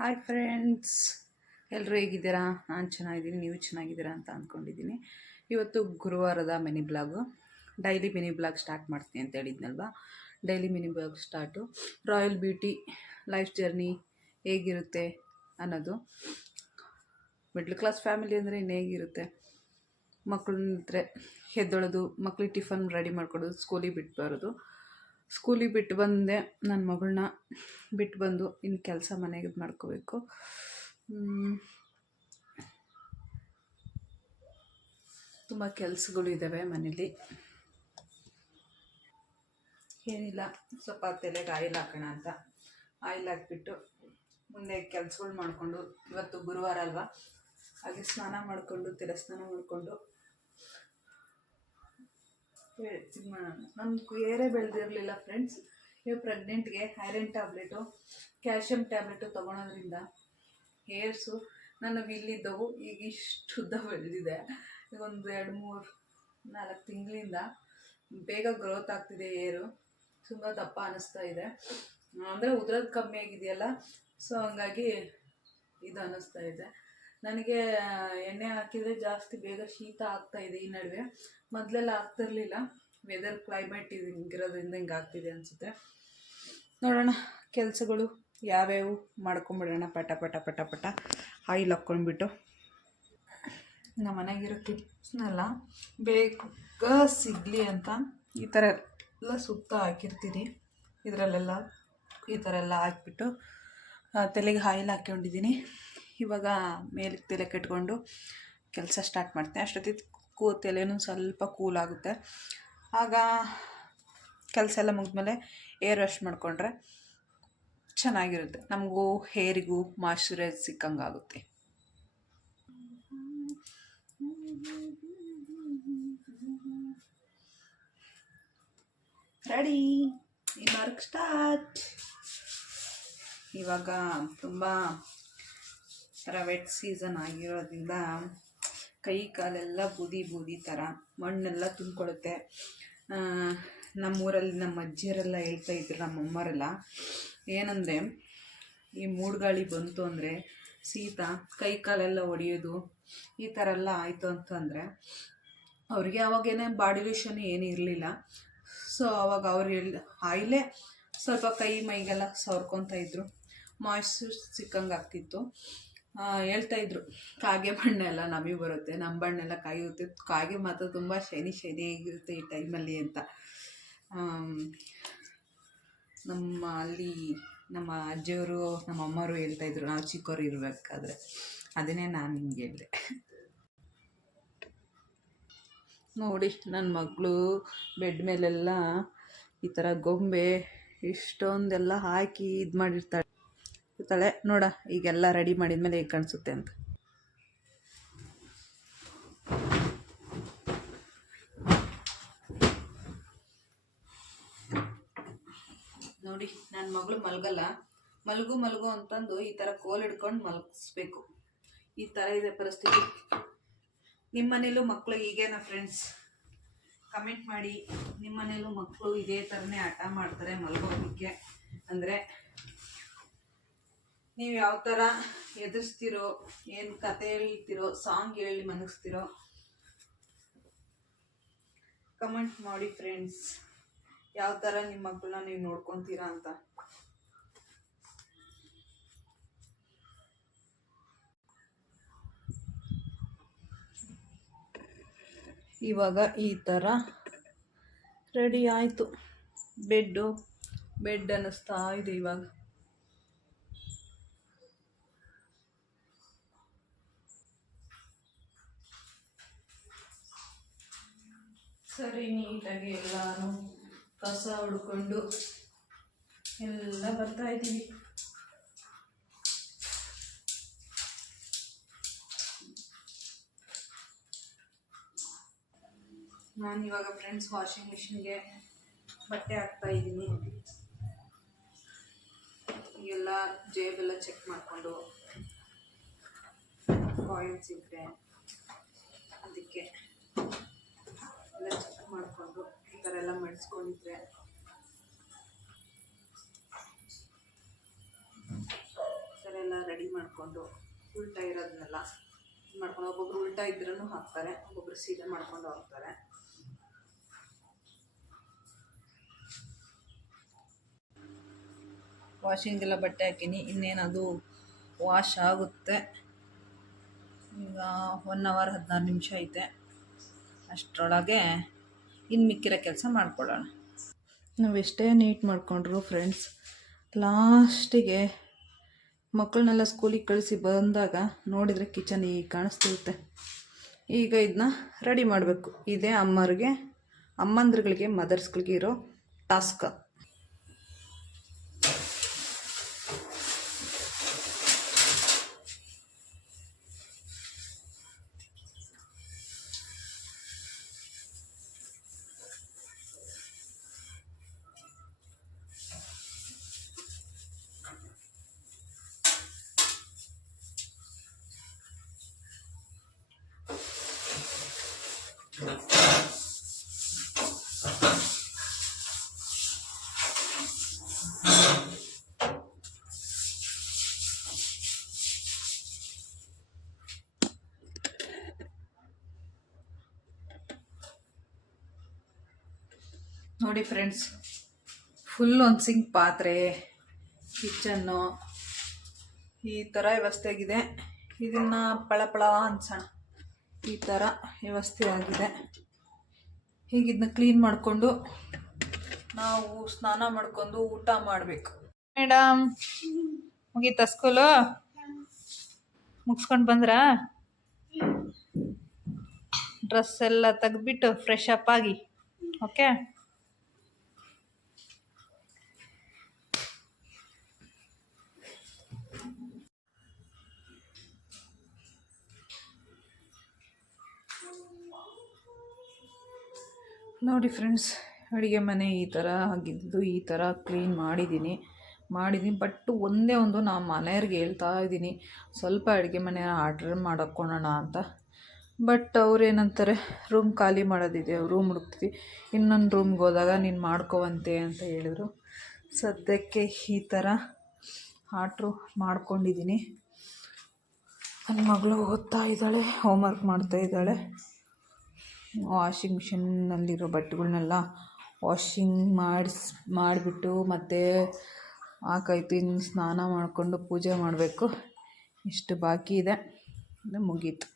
Hi friends ಎಲ್ಲರೂ ಹೇಗಿದ್ದೀರಾ? ನಾನು ಚೆನ್ನಾಗಿದ್ದೀನಿ, ನೀವು ಚೆನ್ನಾಗಿದ್ದೀರಾ ಅಂತ ಅಂದ್ಕೊಂಡಿದ್ದೀನಿ ಇವತ್ತು ಗುರುವಾರದ mini blog. Daily mini blog start ಮಾಡ್ತೀನಿ ಅಂತ ಹೇಳಿದ್ನಲ್ವಾ? Daily mini blog start. Royal beauty life journey ಹೇಗಿರುತ್ತೆ ಅನ್ನೋದು. ಮಿಡ್ಲ್ ಕ್ಲಾಸ್ ಫ್ಯಾಮಿಲಿ ಅಂದರೆ ಇನ್ನು ಹೇಗಿರುತ್ತೆ? ಮಕ್ಕಳಿದ್ರೆ ಎದ್ದೊಳೋದು, ಮಕ್ಳಿಗೆ ಟಿಫನ್ ರೆಡಿ ಮಾಡ್ಕೊಡೋದು ಸ್ಕೂಲಿಗೆ ಬಿಟ್ಟು ಬರೋದು ಸ್ಕೂಲಿಗೆ ಬಿಟ್ಟು ಬಂದೆ. ನನ್ನ ಮಗಳನ್ನ ಬಿಟ್ಟು ಬಂದು ಇನ್ನು ಕೆಲಸ ಮನೆಗೆ ಮಾಡ್ಕೋಬೇಕು. ತುಂಬ ಕೆಲಸಗಳು ಇದ್ದಾವೆ ಮನೇಲಿ. ಏನಿಲ್ಲ, ಸ್ವಲ್ಪ ತಲೆಗೆ ಆಯಿಲ್ ಹಾಕೋಣ ಅಂತ. ಆಯಿಲ್ ಹಾಕ್ಬಿಟ್ಟು ಮುಂದೆ ಕೆಲಸಗಳು ಮಾಡಿಕೊಂಡು, ಇವತ್ತು ಗುರುವಾರ ಅಲ್ವಾ? ಹಾಗೆ ಸ್ನಾನ ಮಾಡಿಕೊಂಡು, ತಿರಸ್ನಾನ ಸ್ನಾನ ಮಾಡಿಕೊಂಡು ಇದು ಮಾಡೋಣ ನಮ್ಮ ಏರೇ ಬೆಳೆದಿರಲಿಲ್ಲ ಫ್ರೆಂಡ್ಸ್ ನೀವು ಪ್ರೆಗ್ನೆಂಟ್ಗೆ ಐರನ್ ಟ್ಯಾಬ್ಲೆಟು ಕ್ಯಾಲ್ಶಿಯಂ ಟ್ಯಾಬ್ಲೆಟು ತೊಗೊಳೋದ್ರಿಂದ ಹೇರ್ಸು ನನಗೆ ಇಲ್ಲಿದ್ದವು ಈಗ ಇಷ್ಟು ಉದ್ದ ಬೆಳೆದಿದೆ. ಈಗ ಒಂದು ಎರಡು, ಮೂರು, ನಾಲ್ಕು ತಿಂಗಳಿಂದ ಬೇಗ ಗ್ರೋತ್ ಆಗ್ತಿದೆ ಏರು ತುಂಬ ದಪ್ಪ ಅನ್ನಿಸ್ತಾ ಇದೆ. ಅಂದರೆ ಉದ್ರೋದು ಕಮ್ಮಿ ಆಗಿದೆಯಲ್ಲ ಸೊ ಹಂಗಾಗಿ ಇದು ಅನ್ನಿಸ್ತಾ ಇದೆ. ನನಗೆ, ಎಣ್ಣೆ ಹಾಕಿದರೆ ಜಾಸ್ತಿ ಬೇಗ ಶೀತ ಆಗ್ತಾ ಇದೆ ಈ ನಡುವೆ. ಮೊದಲೆಲ್ಲ ಆಗ್ತಿರ್ಲಿಲ್ಲ. ವೆದರ್ ಕ್ಲೈಮೇಟ್ ಇದು ಹಿಂಗಿರೋದ್ರಿಂದ ಹಿಂಗೆ ಆಗ್ತಿದೆ ಅನಿಸುತ್ತೆ. ನೋಡೋಣ, ಕೆಲಸಗಳು ಯಾವ್ಯಾವು ಮಾಡ್ಕೊಂಬಿಡೋಣ ಪಟ ಪಟ ಪಟ ಪಟ. ಆಯಿಲ್ ಹಾಕ್ಕೊಂಡ್ಬಿಟ್ಟು. ನಮ್ಮ ಮನೆಗಿರೋ ಕ್ಲಿಪ್ಸ್ನೆಲ್ಲ ಬೇಗ ಸಿಗಲಿ ಅಂತ ಈ ಥರ ಎಲ್ಲ ಸುತ್ತ ಹಾಕಿರ್ತೀನಿ ಇದರಲ್ಲೆಲ್ಲ ಈ ಥರ ಎಲ್ಲ ಹಾಕ್ಬಿಟ್ಟು ತಲೆಗೆ ಆಯಿಲ್ ಹಾಕ್ಕೊಂಡಿದ್ದೀನಿ. ಇವಾಗ ಮೇಲಕ್ಕೆ ತಲೆ ಕಟ್ಕೊಂಡು ಕೆಲಸ ಸ್ಟಾರ್ಟ್ ಮಾಡ್ತೀನಿ ಅಷ್ಟೊತ್ತಿಗೆ ಕೂ ತಲೆನೂ ಸ್ವಲ್ಪ ಕೂಲ್ ಆಗುತ್ತೆ. ಆಗ ಕೆಲಸ ಎಲ್ಲ ಮುಗಿದ್ಮೇಲೆ ಏರ್ ವಾಶ್ ಮಾಡಿಕೊಂಡ್ರೆ ಚೆನ್ನಾಗಿರುತ್ತೆ. ನಮಗೂ ಹೇರಿಗೂ ಮಾಯ್ಶ್ಚರೈಸ್ ಸಿಕ್ಕಂಗಾಗುತ್ತೆ. ರೆಡಿ ವರ್ಕ್ ಸ್ಟಾರ್ಟ್ ಇವಾಗ ತುಂಬ ವೆಟ್ ಸೀಸನ್ ಆಗಿರೋದ್ರಿಂದ ಕೈ ಕಾಲೆಲ್ಲ ಬೂದಿ ಬೂದಿ ಥರ, ಮಣ್ಣೆಲ್ಲ ತುಂಬಿಕೊಳ್ಳುತ್ತೆ. ನಮ್ಮೂರಲ್ಲಿ ನಮ್ಮ ಅಜ್ಜಿಯರೆಲ್ಲ ಹೇಳ್ತಾ ಇದ್ರು, ನಮ್ಮ ಅಮ್ಮರೆಲ್ಲ. ಏನಂದರೆ, ಈ ಮೂಡ್ಗಾಳಿ ಬಂತು ಅಂದರೆ ಶೀತ ಕೈ ಕಾಲೆಲ್ಲ ಒಡೆಯೋದು, ಈ ಥರ ಎಲ್ಲ ಆಯಿತು ಅಂತಂದರೆ ಅವ್ರಿಗೆ ಅವಾಗೇನೆ ಬಾಡಿ ಲೋಷನ್ ಏನೂ ಇರಲಿಲ್ಲ. ಸೊ, ಅವಾಗ ಅವ್ರು ಹೇಳಿ ಆಯಿಲೇ ಸ್ವಲ್ಪ ಕೈ ಮೈಗೆಲ್ಲ ಸವರ್ಕೊತಾ ಇದ್ರು. ಮಾಯ್ಶ್ಚರ್ ಸಿಕ್ಕಂಗೆ ಆಗ್ತಿತ್ತು ಹೇಳ್ತಾ ಇದ್ರು, ಕಾಗೆ ಬಣ್ಣೆಲ್ಲ ನಮಗೆ ಬರುತ್ತೆ ನಮ್ಮ ಬಣ್ಣ ಎಲ್ಲ ಕಾಯುತ್ತೆ, ಕಾಗೆ ಮಾತ್ರ ತುಂಬ ಶೈನಿ ಶೈನಿ ಆಗಿರುತ್ತೆ ಈ ಟೈಮಲ್ಲಿ ಅಂತ. ನಮ್ಮ ಅಲ್ಲಿ ನಮ್ಮ ಅಜ್ಜಿಯವರು, ನಮ್ಮ ಅಮ್ಮವರು ಹೇಳ್ತಾ ಇದ್ರು, ನಾವು ಚಿಕ್ಕವರು ಇರಬೇಕಾದ್ರೆ, ಅದನ್ನೇ ನಾನು ನಿಮ್ಗೆ ಹೇಳಿದೆ. ನೋಡಿ ನನ್ನ ಮಗಳು ಬೆಡ್ ಮೇಲೆಲ್ಲ ಈ ಥರ ಗೊಂಬೆ ಇಷ್ಟೊಂದೆಲ್ಲ ಹಾಕಿ ಇದು ಮಾಡಿರ್ತಾಳೆ ಇರ್ತಾಳೆ ನೋಡ, ಈಗೆಲ್ಲ ರೆಡಿ ಮಾಡಿದ ಮೇಲೆ ಹೇಗೆ ಕಾಣಿಸುತ್ತೆ ಅಂತ. ನೋಡಿ ನನ್ನ ಮಗಳು ಮಲಗಲ್ಲ. ಮಲಗು ಮಲಗು ಅಂತಂದು ಈ ಥರ ಕೋಲ್ ಹಿಡ್ಕೊಂಡು ಮಲಗಿಸ್ಬೇಕು. ಈ ಥರ ಇದೆ ಪರಿಸ್ಥಿತಿ. ನಿಮ್ಮ ಮನೇಲೂ ಮಕ್ಕಳು ಈಗೇನ ಫ್ರೆಂಡ್ಸ್ ಕಮೆಂಟ್ ಮಾಡಿ. ನಿಮ್ಮ ಮನೇಲೂ ಮಕ್ಕಳು ಇದೇ ಥರನೇ ಆಟ ಮಾಡ್ತಾರೆ ಮಲಗೋದಕ್ಕೆ. ಅಂದರೆ ನೀವು ಯಾವ ಥರ ಎದುರಿಸ್ತಿರೋ, ಏನು ಕತೆ ಹೇಳ್ತಿರೋ ಸಾಂಗ್ ಹೇಳಿ ಮನಗಿಸ್ತಿರೋ ಕಮೆಂಟ್ ಮಾಡಿ ಫ್ರೆಂಡ್ಸ್ ಯಾವ ಥರ ನಿಮ್ಮ ಮಕ್ಕಳನ್ನ ನೀವು ನೋಡ್ಕೊತೀರಾ ಅಂತ. ಇವಾಗ ಈ ಥರ ರೆಡಿ ಆಯಿತು. ಬೆಡ್ಡು, ಬೆಡ್ ಅನ್ನಿಸ್ತಾ ಇದೆ ಇವಾಗ. ಸರಿ, ನೀಟಾಗಿ ಎಲ್ಲಾನು ಕಸ ಹುಡ್ಕೊಂಡು ಎಲ್ಲ ಬರ್ತಾ ಇದ್ದೀವಿ ನಾನು ಇವಾಗ ಫ್ರೆಂಡ್ಸ್ ವಾಷಿಂಗ್ ಮಿಷಿನ್ಗೆ ಬಟ್ಟೆ ಹಾಕ್ತಾ ಇದ್ದೀನಿ. ಎಲ್ಲ ಜೇಬೆಲ್ಲ ಚೆಕ್ ಮಾಡಿಕೊಂಡು ಕಾಯಿನ್ಸ್ ಇದ್ದರೆ ಎಲ್ಲ ಚೆಕ್ ಮಾಡಿಕೊಂಡು ಈ ಥರ ಎಲ್ಲ ಮಡಿಸ್ಕೊಂಡಿದ್ರೆ. ಎಲ್ಲ ರೆಡಿ ಮಾಡಿಕೊಂಡು ಉಲ್ಟಾ ಇರೋದನ್ನೆಲ್ಲ ಮಾಡ್ಕೊಂಡು ಒಬ್ಬೊಬ್ರು ಉಲ್ಟಾ ಇದ್ರೂ ಹಾಕ್ತಾರೆ, ಒಬ್ಬೊಬ್ರು ಸೀದಾ ಮಾಡ್ಕೊಂಡು ಹೋಗ್ತಾರೆ. ವಾಷಿಂಗೆಲ್ಲ ಬಟ್ಟೆ ಹಾಕೀನಿ ಇನ್ನೇನು ಅದು ವಾಶ್ ಆಗುತ್ತೆ. ಈಗ ಒನ್ ಅವರ್ ಹದಿನಾರು ನಿಮಿಷ ಐತೆ. ಅಷ್ಟರೊಳಗೆ ಇನ್ನು ಮಿಕ್ಕಿರೋ ಕೆಲಸ ಮಾಡ್ಕೊಳ್ಳೋಣ. ನಾವೆಷ್ಟೇ ನೀಟ್ ಮಾಡಿಕೊಂಡ್ರು ಫ್ರೆಂಡ್ಸ್ ಲಾಸ್ಟಿಗೆ ಮಕ್ಕಳನ್ನೆಲ್ಲ ಸ್ಕೂಲಿಗೆ ಕಳಿಸಿ ಬಂದಾಗ ನೋಡಿದರೆ ಕಿಚನ್ ಈಗ ಕಾಣಿಸ್ತಿರುತ್ತೆ. ಈಗ ಇದನ್ನ ರೆಡಿ ಮಾಡಬೇಕು. ಇದೇ ಅಮ್ಮರಿಗೆ, ಅಮ್ಮಂದ್ರಗಳಿಗೆ ಮದರ್ಸ್ಗಳಿಗೆ ಇರೋ ಟಾಸ್ಕ್ ನೋಡಿ ಫ್ರೆಂಡ್ಸ್ ಫುಲ್ ಒಂದು ಸಿಂಕ್ ಪಾತ್ರೆ ಕಿಚನ್ನು ಈ ಥರ ವ್ಯವಸ್ಥೆ ಆಗಿದೆ. ಇದನ್ನು ಪಳಪಳ ಅನ್ಸೋಣ. ಈ ಥರ ವ್ಯವಸ್ಥೆ ಆಗಿದೆ. ಹೀಗೆ ಇದನ್ನ ಕ್ಲೀನ್ ಮಾಡಿಕೊಂಡು ನಾವು ಸ್ನಾನ ಮಾಡ್ಕೊಂಡು ಊಟ ಮಾಡಬೇಕು. ಮೇಡಮ್ ಮುಗೀತಾ ಸ್ಕೂಲು? ಮುಗಿಸ್ಕೊಂಡು ಬಂದ್ರಾ? ಡ್ರೆಸ್ ಎಲ್ಲ ತೆಗ್ದ್ಬಿಟ್ಟು ಫ್ರೆಶ್ ಅಪ್ ಆಗಿ ಓಕೆ ನೋಡಿ ಫ್ರೆಂಡ್ಸ್ ಅಡುಗೆ ಮನೆ ಈ ಥರ ಆಗಿದ್ದು ಈ ಥರ ಕ್ಲೀನ್ ಮಾಡಿದ್ದೀನಿ. ಮಾಡಿದ್ದೀನಿ. ಬಟ್ ಒಂದೇ ಒಂದು ನಾ ಮನೆಯವ್ರಿಗೆ ಹೇಳ್ತಾ ಇದ್ದೀನಿ, ಸ್ವಲ್ಪ ಅಡುಗೆ ಮನೆ ಆರ್ಡ್ರ್ ಮಾಡಕ್ಕೊಳೋಣ ಅಂತ. ಬಟ್ ಅವ್ರೇನಂತಾರೆ ರೂಮ್ ಖಾಲಿ ಮಾಡೋದಿದೆ, ರೂಮ್ ಹುಡುಕ್ತಿದ್ವಿ ಇನ್ನೊಂದು ರೂಮ್ಗೆ ಹೋದಾಗ ನೀನು ಮಾಡ್ಕೋವಂತೆ ಅಂತ ಹೇಳಿದರು. ಸದ್ಯಕ್ಕೆ ಈ ಥರ ಆರ್ಡ್ರು ಮಾಡ್ಕೊಂಡಿದ್ದೀನಿ. ನನ್ನ ಮಗಳು ಓದ್ತಾ ಇದ್ದಾಳೆ, ಹೋಮ್ವರ್ಕ್ ಮಾಡ್ತಾ ಇದ್ದಾಳೆ. ವಾಷಿಂಗ್ ಮಿಷಿನ್ನಲ್ಲಿರೋ ಬಟ್ಟೆಗಳ್ನೆಲ್ಲ ವಾಷಿಂಗ್ ಮಾಡಿಸ್, ಮಾಡಿಬಿಟ್ಟು ಮತ್ತೆ ಕೈ ಇನ್ನು ಸ್ನಾನ ಮಾಡಿಕೊಂಡು ಪೂಜೆ ಮಾಡಬೇಕು. ಇಷ್ಟು ಬಾಕಿ ಇದೆ. ಇದು ಮುಗೀತು.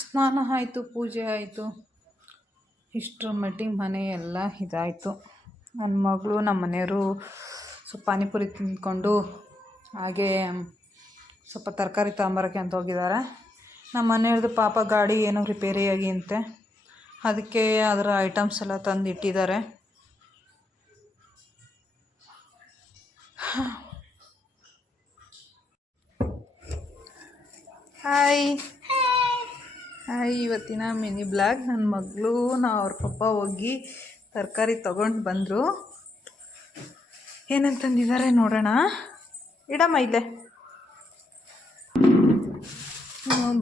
ಸ್ನಾನ ಆಯಿತು, ಪೂಜೆ ಆಯಿತು. ಇಷ್ಟರ ಮಟ್ಟಿಗೆ ಮನೆ ಎಲ್ಲ ಇದಾಯಿತು. ನನ್ನ ಮಗಳು ನಮ್ಮ ಮನೆಯವರು ಸ್ವಲ್ಪ ಪಾನಿಪುರಿ ತಿಂದ್ಕೊಂಡು ಹಾಗೇ ಸ್ವಲ್ಪ ತರಕಾರಿ ತಗೊಂಬರೋಕ್ಕೆ ಅಂತ ಹೋಗಿದ್ದಾರೆ. ನಮ್ಮ ಮನೆಯವ್ರದ್ದು ಪಾಪ ಗಾಡಿ ಏನೋ ರಿಪೇರಿ ಆಗಿ ಅಂತೆ ಅದಕ್ಕೆ ಅದರ ಐಟಮ್ಸ್ ಎಲ್ಲ ತಂದು ಇಟ್ಟಿದ್ದಾರೆ. ಹಾಯ್ ಹಾಯ್ ಇವತ್ತಿನ ಮಿನಿ ಬ್ಲಾಗ್ ನನ್ನ ಮಗಳು, ನಾವು ಅವ್ರ ಪಪ್ಪ ಹೋಗಿ ತರಕಾರಿ ತೊಗೊಂಡು ಬಂದರು. ಏನಂತಂದಿದ್ದಾರೆ ನೋಡೋಣ. ಇಡಮ್ಮ ಇಲ್ಲೇ.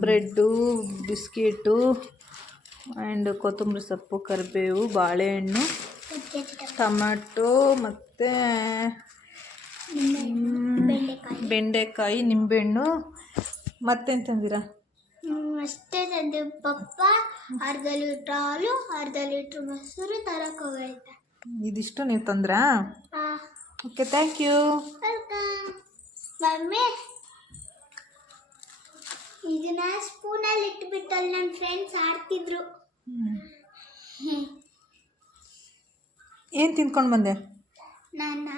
ಬ್ರೆಡ್ಡು ಬಿಸ್ಕೆಟು ಆ್ಯಂಡ್ ಕೊತ್ತಂಬರಿ ಸೊಪ್ಪು ಕರಿಬೇವು ಬಾಳೆಹಣ್ಣು ಟಮಟೊ ಮತ್ತು ಬೆಂಡೆಕಾಯಿ ನಿಂಬೆಹಣ್ಣು. ಮತ್ತೇನು ತಂದಿರಾ ಅಷ್ಟೇ ತಂದೆ. ಪಪ್ಪ ಅರ್ಧ ಲೀಟ್ರ್ ಹಾಲು ಅರ್ಧ ಲೀಟ್ರ್ ಮೊಸರು ತರಕೋಗೈತೆ ಇದಿಷ್ಟು ನೀವು ತಂದ್ರಾ? ಓಕೆ ಥ್ಯಾಂಕ್ ಯು ಮಮ್ಮಿ ಇದನ್ನ ಸ್ಪೂನಲ್ಲಿ ಇಟ್ಬಿಟ್ಟಲ್ಲಿ ನನ್ನ ಫ್ರೆಂಡ್ಸ್ ಆಡ್ತಿದ್ರು. ಏನು ತಿನ್ಕೊಂಡು ಬಂದೆ? ನಾನು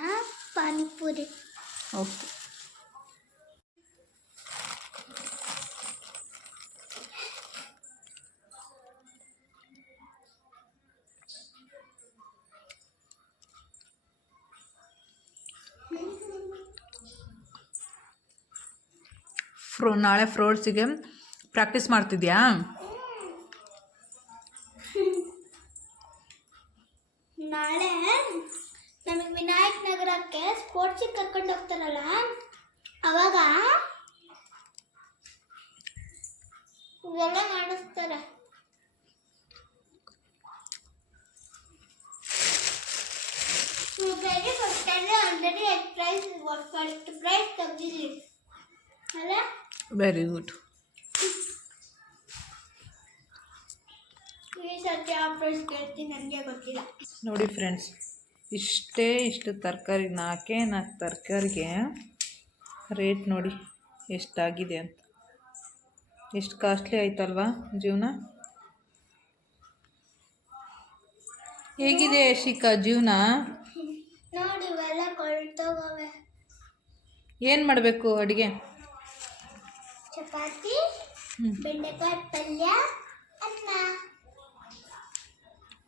ಪಾನಿಪುರಿ. ಓಕೆ ಫ್ರೋ ನಾಳೆ ಫ್ರೋಡ್ಸಿಗೆ ಪ್ರಾಕ್ಟೀಸ್ ಮಾಡ್ತಿದ್ಯಾ? ನಾಳೆ ನಮಗೆ ವಿನಾಯಕ್ ನಗರಕ್ಕೆ ಸ್ಪೋರ್ಟ್ಸಿಗೆ ಕರ್ಕೊಂಡು ಹೋಗ್ತಾರಲ್ಲ ಅವಾಗ ಇವೆಲ್ಲ ವೆರಿ ಗುಡ್ ನೋಡಿ ಫ್ರೆಂಡ್ಸ್ ಇಷ್ಟೇ ಇಷ್ಟು ತರಕಾರಿ ನಾಲ್ಕೇ ನಾಲ್ಕು ತರಕಾರಿಗೆ ರೇಟ್ ನೋಡಿ ಎಷ್ಟಾಗಿದೆ ಅಂತ. ಎಷ್ಟು ಕಾಸ್ಟ್ಲಿ ಆಯ್ತಲ್ವಾ ಜೀವನ? ಹೇಗಿದೆ ಶಿಖಾ ಜೀವನ? ಏನು ಮಾಡಬೇಕು ಅಡುಗೆ? ಚಪಾತಿ ಬೆಂಡೆಕಾಯಿ ಪಲ್ಯ ಅನ್ನ.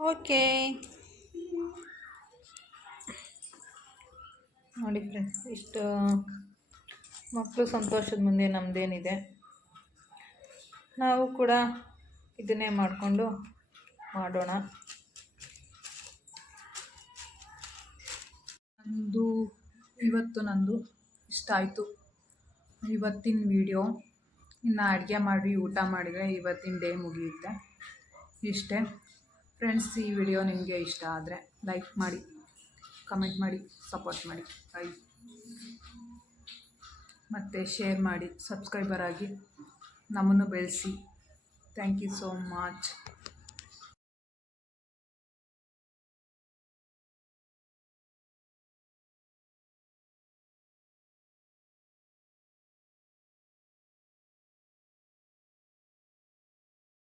ಓಕೆ. ನೋಡಿ ಫ್ರೆಂಡ್ಸ್ ಇಷ್ಟು ಮಕ್ಕಳು ಸಂತೋಷದ ಮುಂದೆ ನಮ್ಮದೇನಿದೆ ನಾವು ಕೂಡ ಇದನ್ನೇ ಮಾಡಿಕೊಂಡು ಮಾಡೋಣ. ನಂದು ಇವತ್ತು ನಂದು ಇಷ್ಟ ಆಯಿತು ಇವತ್ತಿನ ವಿಡಿಯೋ ಇನ್ನು ಅಡುಗೆ ಮಾಡಿ ಊಟ ಮಾಡಿದರೆ ಇವತ್ತಿನ ಡೇ ಮುಗಿಯುತ್ತೆ. ಇಷ್ಟೇ. ಫ್ರೆಂಡ್ಸ್ ಈ ವಿಡಿಯೋ ನಿಮಗೆ ಇಷ್ಟ ಆದರೆ ಲೈಕ್ ಮಾಡಿ ಕಮೆಂಟ್ ಮಾಡಿ ಸಪೋರ್ಟ್ ಮಾಡಿ. ಬೈ ಮತ್ತು ಶೇರ್ ಮಾಡಿ ಸಬ್ಸ್ಕ್ರೈಬರ್ ಆಗಿ ನಮ್ಮನ್ನು ಬೆಳೆಸಿ. Thank you so much